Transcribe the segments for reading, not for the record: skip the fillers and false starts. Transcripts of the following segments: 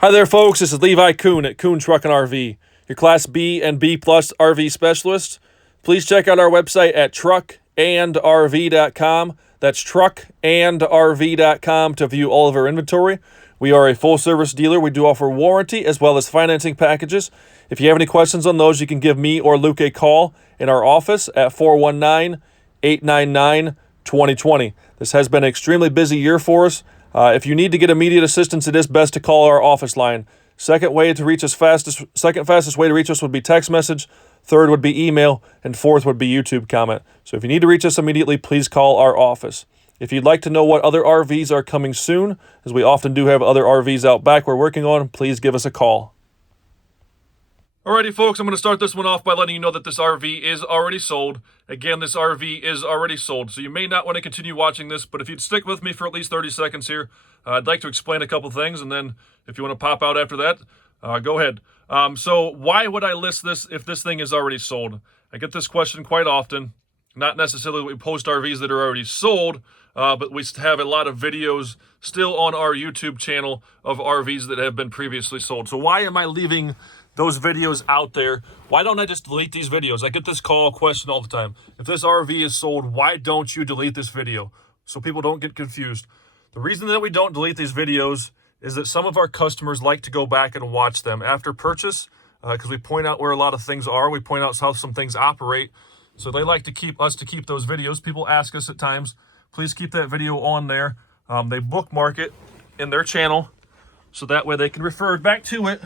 Hi there, folks. This is Levi Kuhn at Kuhn Truck and RV, your Class B and B Plus RV specialist. Please check out our website at truckandrv.com. That's truckandrv.com to view all of our inventory. We are a full-service dealer. We do offer warranty as well as financing packages. If you have any questions on those, you can give me or Luke a call in our office at 419-899-2020. This has been an extremely busy year for us. If you need to get immediate assistance, it is best to call our office line. Second fastest way to reach us would be text message. Third would be email, and fourth would be YouTube comment. So if you need to reach us immediately, please call our office. If you'd like to know what other RVs are coming soon, as we often do have other RVs out back we're working on, please give us a call. Alrighty, folks, I'm going to start this one off by letting you know that this RV is already sold. Again, this RV is already sold, so you may not want to continue watching this, but if you'd stick with me for at least 30 seconds here, I'd like to explain a couple things, and then if you want to pop out after that, go ahead. So why would I list this if this thing is already sold? I get this question quite often. Not necessarily that we post RVs that are already sold, but we have a lot of videos still on our YouTube channel of RVs that have been previously sold. So why am I leaving those videos out there? Why don't I just delete these videos? I get this question all the time. If this RV is sold, why don't you delete this video? So people don't get confused. The reason that we don't delete these videos is that some of our customers like to go back and watch them after purchase, because we point out where a lot of things are. We point out how some things operate. So they like to keep those videos. People ask us at times, please keep that video on there. They bookmark it in their channel, so that way they can refer back to it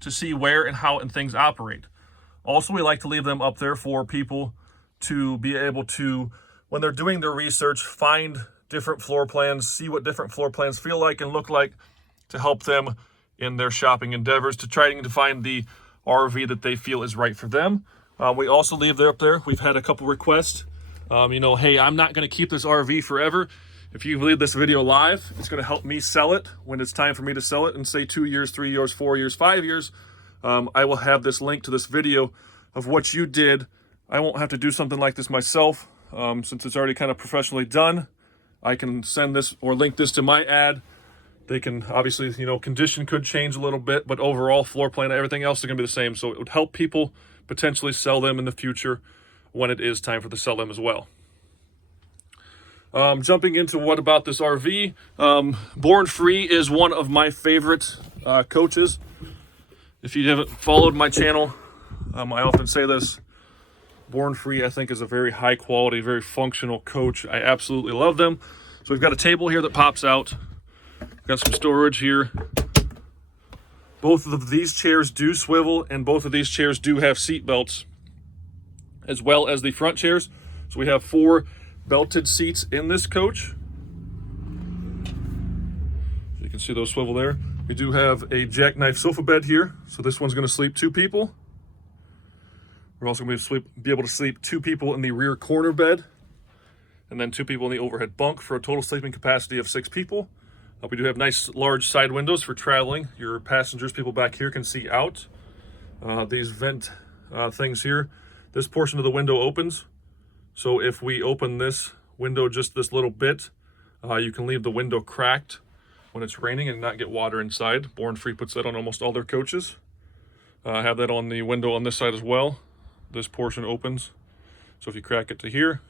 to see where and how and things operate. Also, we like to leave them up there for people to be able to, when they're doing their research, find different floor plans, see what different floor plans feel like and look like, to help them in their shopping endeavors, to trying to find the RV that they feel is right for them. We also leave there up there. We've had a couple requests. Hey, I'm not going to keep this RV forever. If you leave this video live, it's going to help me sell it when it's time for me to sell it in, say, 2 years, 3 years, 4 years, 5 years. I will have this link to this video of what you did. I won't have to do something like this myself, since it's already kind of professionally done. I can send this or link this to my ad. They can, obviously, condition could change a little bit, but overall floor plan, everything else is going to be the same. So it would help people potentially sell them in the future when it is time for to sell them as well. Jumping into what about this RV, Born Free is one of my favorite coaches. If you haven't followed my channel, I often say this. Born Free, I think, is a very high quality, very functional coach. I absolutely love them. So we've got a table here that pops out. We've got some storage here. Both of these chairs do swivel, and both of these chairs do have seat belts, as well as the front chairs. So we have 4 belted seats in this coach. You can see those swivel there. We do have a jackknife sofa bed here. So this one's going to sleep 2 people. We're also going to be able to sleep 2 people in the rear corner bed, and then 2 people in the overhead bunk for a total sleeping capacity of 6 people. We do have nice large side windows for traveling. Your passengers, people back here, can see out. These vent things here. This portion of the window opens. So if we open this window just this little bit, you can leave the window cracked when it's raining and not get water inside. Born Free puts that on almost all their coaches. Have that on the window on this side as well. This portion opens. So if you crack it to here,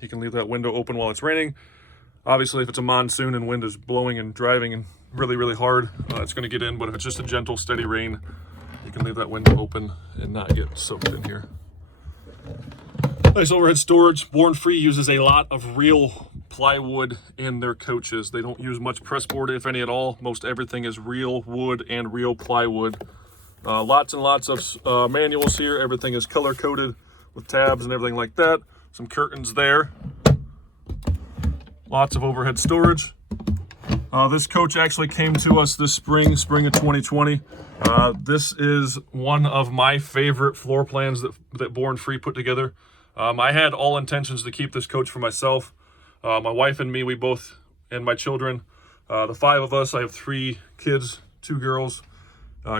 you can leave that window open while it's raining. Obviously, if it's a monsoon and wind is blowing and driving and really, really hard, it's going to get in. But if it's just a gentle, steady rain, you can leave that window open and not get soaked in here. Nice overhead storage. Born Free uses a lot of real plywood in their coaches. They don't use much pressboard, if any at all. Most everything is real wood and real plywood. Lots and lots of manuals here. Everything is color coded with tabs and everything like that. Some curtains there. Lots of overhead storage. This coach actually came to us this spring of 2020. This is one of my favorite floor plans that Born Free put together. I had all intentions to keep this coach for myself. My wife and me, we both, and my children, the 5 of us. I have 3 kids, 2 girls.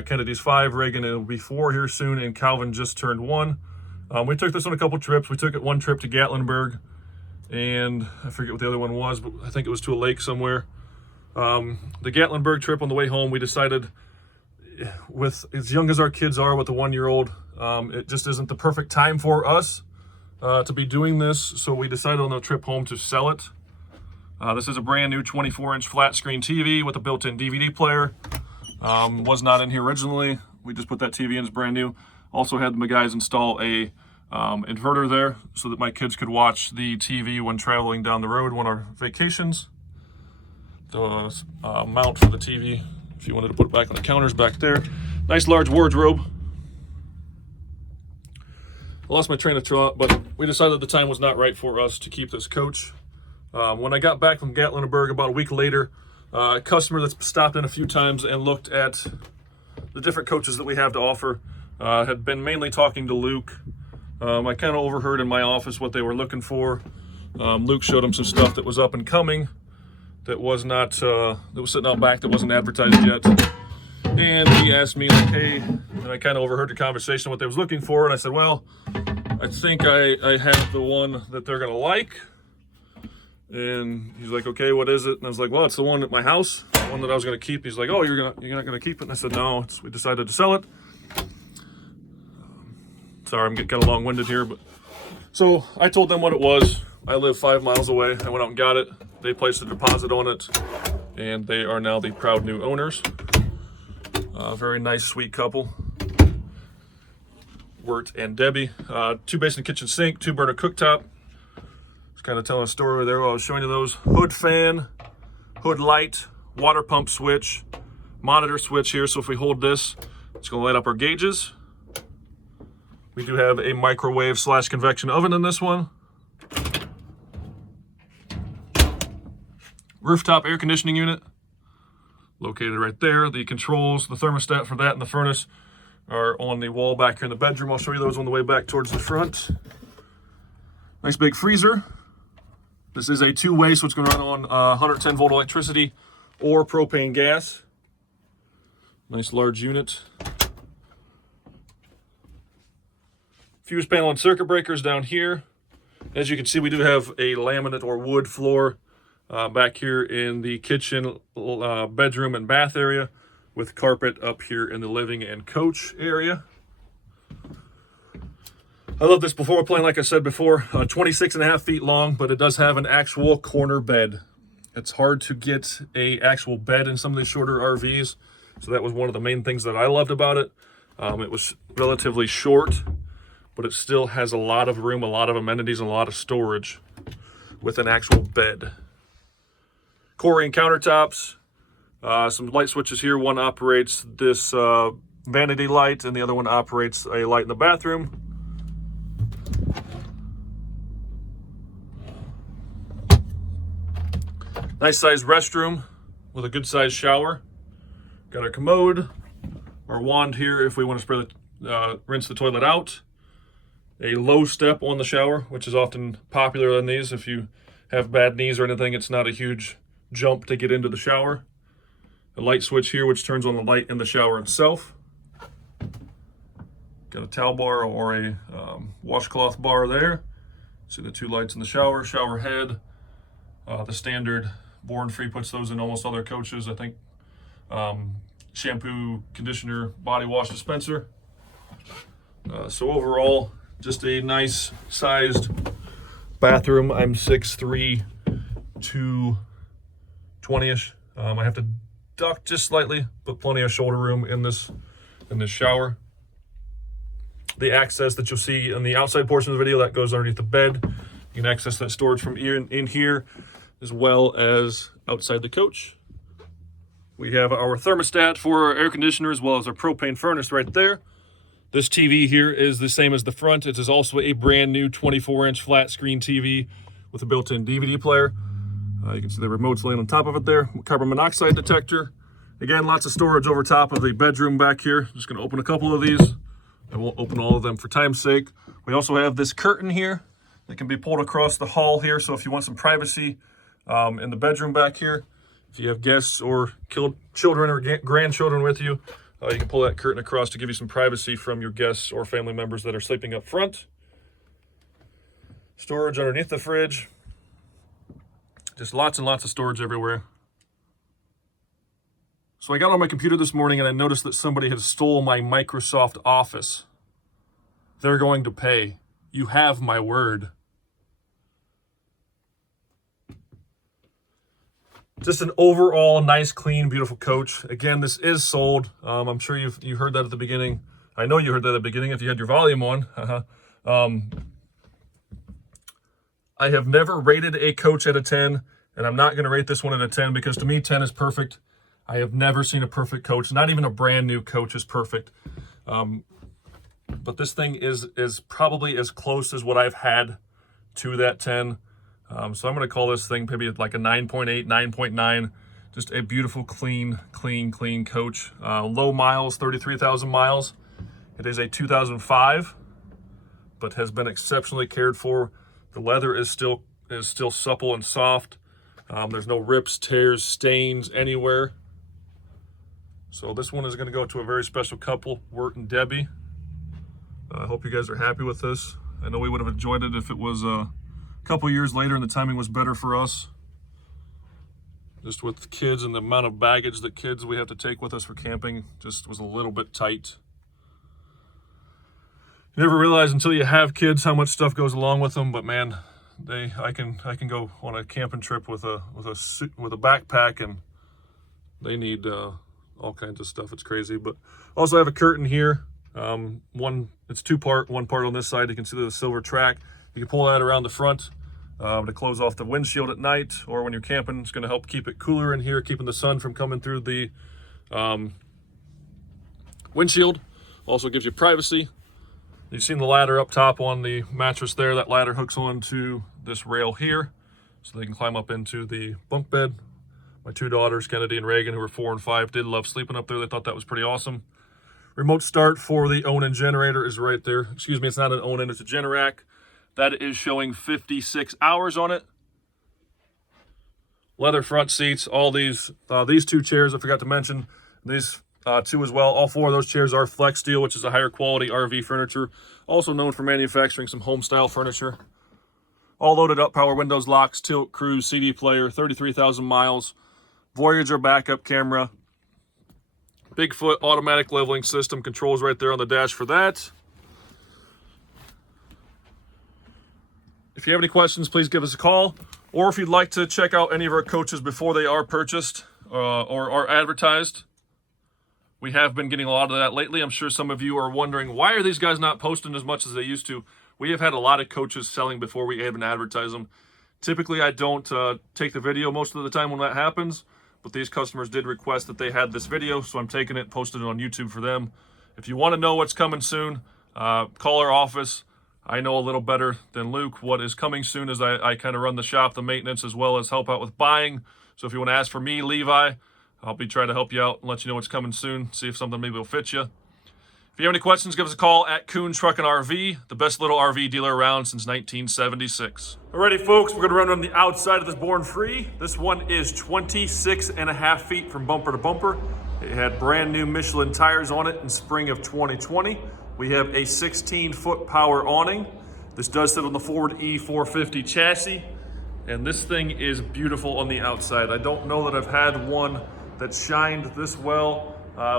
Kennedy's 5, Reagan will be 4 here soon, and Calvin just turned 1. We took this on a couple trips. We took it one trip to Gatlinburg, and I forget what the other one was, but I think it was to a lake somewhere. The Gatlinburg trip, on the way home, we decided with as young as our kids are with the 1-year-old, it just isn't the perfect time for us to be doing this. So we decided on the trip home to sell it. This is a brand new 24-inch flat screen TV with a built-in DVD player. Was not in here originally. We just put that TV in, it's brand new. Also had the guys install a inverter there so that my kids could watch the TV when traveling down the road on our vacations. The mount for the TV, if you wanted to put it back on the counters back there. Nice large wardrobe. I lost my train of thought, but we decided the time was not right for us to keep this coach. When I got back from Gatlinburg about a week later, a customer that's stopped in a few times and looked at the different coaches that we have to offer had been mainly talking to Luke. I kind of overheard in my office what they were looking for. Luke showed them some stuff that was up and coming, that was not that was sitting out back, that wasn't advertised yet. And he asked me, like, hey, and I kind of overheard the conversation what they was looking for, and I said, well, I think I have the one that they're gonna like. And he's like, okay, what is it? And I was like, well, it's the one at my house, the one that I was gonna keep. He's like, oh, you're not gonna keep it? And I said, no, we decided to sell it. Sorry, I'm getting kind of long-winded here, but so I told them what it was. I live 5 miles away. I went out and got it. They placed a deposit on it, and they are now the proud new owners. Very nice, sweet couple, Wirt and Debbie. 2-basin kitchen sink, 2-burner cooktop. Just kind of telling a story there while I was showing you those. Hood fan, hood light, water pump switch, monitor switch here. So if we hold this, it's going to light up our gauges. We do have a microwave / convection oven in this one. Rooftop air conditioning unit located right there. The controls, the thermostat for that and the furnace are on the wall back here in the bedroom. I'll show you those on the way back towards the front. Nice big freezer. This is a 2-way, so it's going to run on 110 volt electricity or propane gas. Nice large unit. Fuse panel and circuit breakers down here. As you can see, we do have a laminate or wood floor back here in the kitchen, bedroom, and bath area, with carpet up here in the living and coach area. I love this before plane, like I said before, 26.5 feet long, but it does have an actual corner bed. It's hard to get a actual bed in some of these shorter RVs, so that was one of the main things that I loved about it. It was relatively short, but it still has a lot of room, a lot of amenities, and a lot of storage with an actual bed. Corian countertops, some light switches here. One operates this vanity light, and the other one operates a light in the bathroom. Nice sized restroom with a good sized shower. Got our commode, our wand here if we want to spray rinse the toilet out. A low step on the shower, which is often popular in these. If you have bad knees or anything, it's not a huge jump to get into the shower. A light switch here which turns on the light in the shower itself. Got a towel bar or a washcloth bar there. See the 2 lights in the shower. Shower head, the standard. Born Free puts those in almost all their coaches, I think. Shampoo, conditioner, body wash dispenser. So overall, just a nice sized bathroom. I'm 6'3", 220-ish. I have to duck just slightly, but plenty of shoulder room in this shower. The access that you'll see on the outside portion of the video, that goes underneath the bed. You can access that storage from in here, as well as outside the coach. We have our thermostat for our air conditioner, as well as our propane furnace right there. This TV here is the same as the front. It is also a brand new 24-inch flat screen TV with a built-in DVD player. You can see the remote's laying on top of it there. Carbon monoxide detector. Again, lots of storage over top of the bedroom back here. Just going to open a couple of these. I won't open all of them for time's sake. We also have this curtain here that can be pulled across the hall here. So if you want some privacy in the bedroom back here, if you have guests or children or grandchildren with you, you can pull that curtain across to give you some privacy from your guests or family members that are sleeping up front. Storage underneath the fridge. Just lots and lots of storage everywhere. So I got on my computer this morning and I noticed that somebody had stole my Microsoft Office. They're going to pay. You have my word. Just an overall nice, clean, beautiful coach. Again, this is sold. I'm sure you heard that at the beginning. I know you heard that at the beginning if you had your volume on. I have never rated a coach at a 10, and I'm not going to rate this one at a 10 because to me, 10 is perfect. I have never seen a perfect coach. Not even a brand new coach is perfect. But this thing is probably as close as what I've had to that 10. So I'm going to call this thing maybe like a 9.8, 9.9. Just a beautiful, clean coach. Low miles, 33,000 miles. It is a 2005, but has been exceptionally cared for. The leather is still supple and soft. There's no rips, tears, stains anywhere. So this one is going to go to a very special couple, Wirt and Debbie. I hope you guys are happy with this. I know we would have enjoyed it if it was a couple years later and the timing was better for us. Just with kids and the amount of baggage that we have to take with us for camping just was a little bit tight. You never realize until you have kids how much stuff goes along with them, but man, I can go on a camping trip with a backpack and they need all kinds of stuff. It's crazy. But also I have a curtain here. It's two-part, one part on this side. You can see the silver track. You can pull that around the front to close off the windshield at night or when you're camping. It's going to help keep it cooler in here, keeping the sun from coming through the windshield. Also gives you privacy. You've seen the ladder up top on the mattress there. That ladder hooks onto this rail here so they can climb up into the bunk bed. My two daughters, Kennedy and Reagan, who were 4 and 5, did love sleeping up there. They thought that was pretty awesome. Remote start for the Onan generator is right there. Excuse me, it's not an Onan, it's a Generac. That is showing 56 hours on it. Leather front seats, all these two chairs I forgot to mention. These two as well. All 4 of those chairs are Flex Steel, which is a higher quality RV furniture. Also known for manufacturing some home style furniture. All loaded up, power windows, locks, tilt, cruise, CD player, 33,000 miles. Voyager backup camera. Bigfoot automatic leveling system, controls right there on the dash for that. If you have any questions, please give us a call. Or if you'd like to check out any of our coaches before they are purchased or are advertised, we have been getting a lot of that lately. I'm sure some of you are wondering, why are these guys not posting as much as they used to? We have had a lot of coaches selling before we even advertise them. Typically, I don't take the video most of the time when that happens. But these customers did request that they had this video, so I'm taking it, posting it on YouTube for them. If you want to know what's coming soon, call our office. I know a little better than Luke what is coming soon as I kind of run the shop, the maintenance, as well as help out with buying. So if you want to ask for me, Levi, I'll be trying to help you out and let you know what's coming soon, see if something maybe will fit you. If you have any questions, give us a call at Kuhn Truck and RV, the best little RV dealer around since 1976. Alrighty, folks, we're going to run on the outside of this Born Free. This one is 26.5 feet from bumper to bumper. It had brand new Michelin tires on it in spring of 2020. We have a 16-foot power awning. This does sit on the Ford E450 chassis, and this thing is beautiful on the outside. I don't know that I've had one that shined this well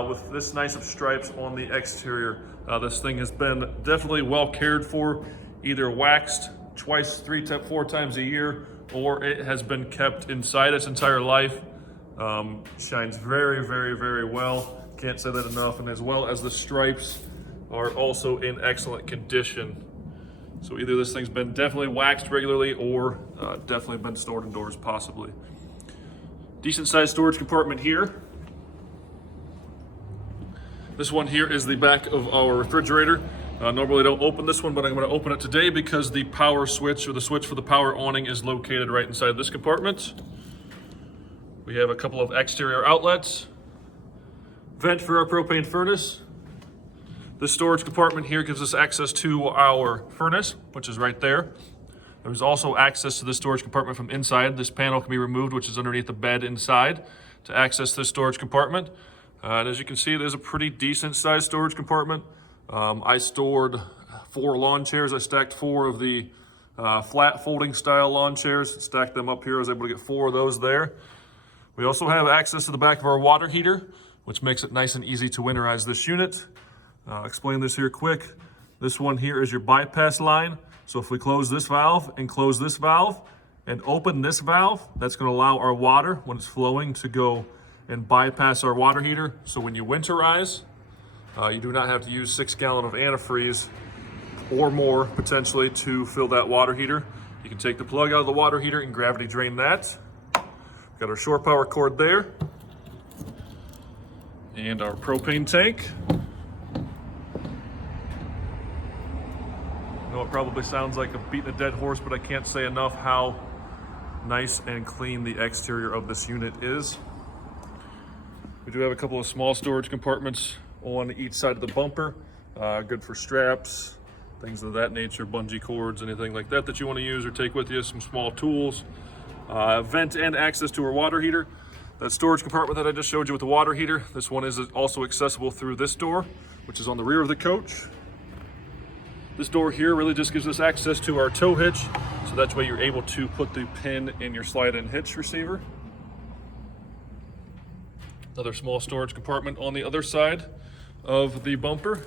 with this nice of stripes on the exterior. This thing has been definitely well cared for, either waxed twice, 4 times a year, or it has been kept inside its entire life. Shines very well. Can't say that enough. And as well as the stripes are also in excellent condition. So either this thing's been definitely waxed regularly or definitely been stored indoors possibly. Decent sized storage compartment here. This one here is the back of our refrigerator. Normally I don't open this one, but I'm going to open it today because the power switch or the switch for the power awning is located right inside this compartment. We have a couple of exterior outlets. Vent for our propane furnace. This storage compartment here gives us access to our furnace, which is right there. There's also access to the storage compartment from inside. This panel can be removed, which is underneath the bed inside, to access this storage compartment. And as you can see, there's a pretty decent sized storage compartment. I stored 4 lawn chairs. I stacked 4 of the flat folding style lawn chairs, stacked them up here. I was able to get 4 of those there. We also have access to the back of our water heater, which makes it nice and easy to winterize this unit. Explain this here quick. This one here is your bypass line. So if we close this valve and close this valve and open this valve, that's going to allow our water, when it's flowing, to go and bypass our water heater. So when you winterize, you do not have to use 6 gallon of antifreeze or more potentially to fill that water heater. You can take the plug out of the water heater and gravity drain that. We've got our shore power cord there. And our propane tank. I know it probably sounds like I'm beating a dead horse, but I can't say enough how nice and clean the exterior of this unit is. We do have a couple of small storage compartments on each side of the bumper. Good for straps, things of that nature, bungee cords, anything like that that you want to use or take with you, some small tools. Vent and access to our water heater. That storage compartment that I just showed you with the water heater, this one is also accessible through this door, which is on the rear of the coach. This door here really just gives us access to our tow hitch, so that's why you're able to put the pin in your slide-in hitch receiver. Another small storage compartment on the other side of the bumper.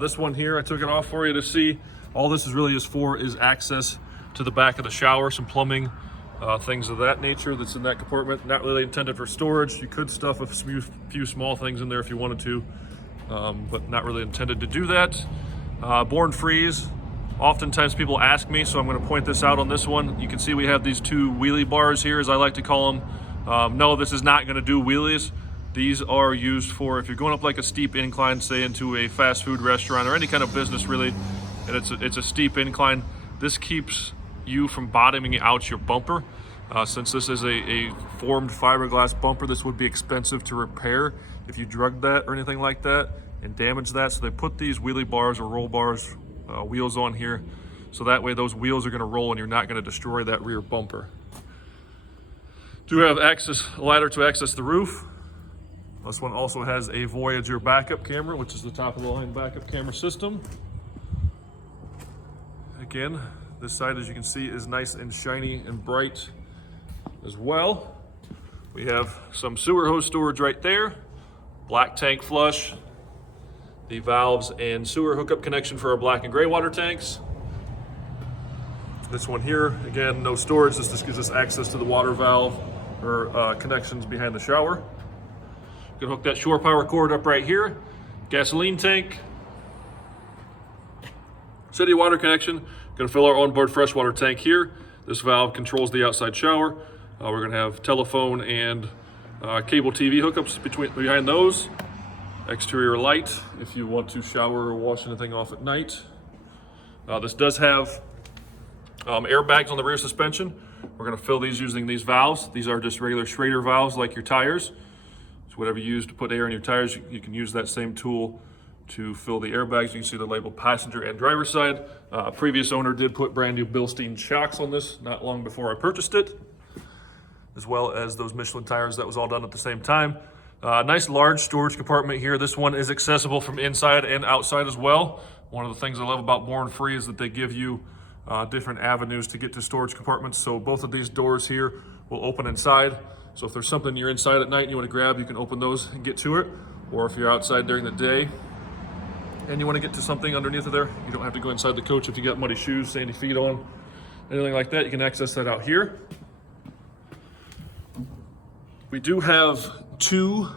This one here, I took it off for you to see. All this is really is access to the back of the shower, some plumbing, things of that nature that's in that compartment. Not really intended for storage. You could stuff a few small things in there if you wanted to, but not really intended to do that. Born freeze. Oftentimes people ask me, so I'm going to point this out on this one. You can see we have these 2 wheelie bars here, as I like to call them. No, this is not going to do wheelies. These are used for if you're going up like a steep incline, say into a fast food restaurant or any kind of business really, and it's a steep incline. This keeps you from bottoming out your bumper. Since this is a formed fiberglass bumper, this would be expensive to repair if you drugged that or anything like that and damaged that. So they put these wheelie bars or roll bars wheels on here, so that way those wheels are going to roll and you're not going to destroy that rear bumper. Do have a ladder to access the roof. This one also has a Voyager backup camera, which is the top of the line backup camera system. Again, this side, as you can see, is nice and shiny and bright as well. We have some sewer hose storage right there, black tank flush, the valves and sewer hookup connection for our black and gray water tanks. This one here, again, no storage. This just gives us access to the water valve or connections behind the shower. You can hook that shore power cord up right here. Gasoline tank. City water connection. Going to fill our onboard freshwater tank here. This valve controls the outside shower. We're going to have telephone and cable TV hookups behind those. Exterior light if you want to shower or wash anything off at night. This does have airbags on the rear suspension. We're going to fill these using these valves. These are just regular Schrader valves like your tires. So whatever you use to put air in your tires, you can use that same tool to fill the airbags. You can see the label passenger and driver side. Previous owner did put brand new Bilstein shocks on this not long before I purchased it, as well as those Michelin tires. That was all done at the same time. Nice large storage compartment here. This one is accessible from inside and outside as well. One of the things I love about Born Free is that they give you different avenues to get to storage compartments. So both of these doors here will open inside. So if there's something you're inside at night and you want to grab, you can open those and get to it. Or if you're outside during the day and you want to get to something underneath of there, you don't have to go inside the coach if you got muddy shoes, sandy feet on, anything like that. You can access that out here. We do have 2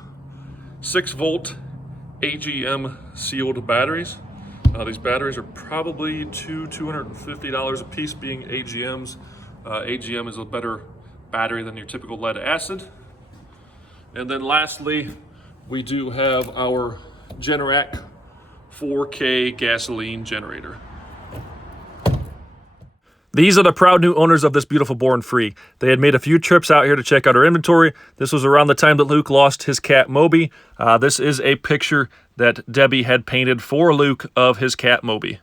6-volt AGM sealed batteries. These batteries are probably $250 a piece, being AGMs. AGM is a better battery than your typical lead acid. And then lastly, we do have our Generac 4K gasoline generator. These are the proud new owners of this beautiful Born Free. They had made a few trips out here to check out our inventory. This was around the time that Luke lost his cat Moby. This is a picture that Debbie had painted for Luke of his cat Moby.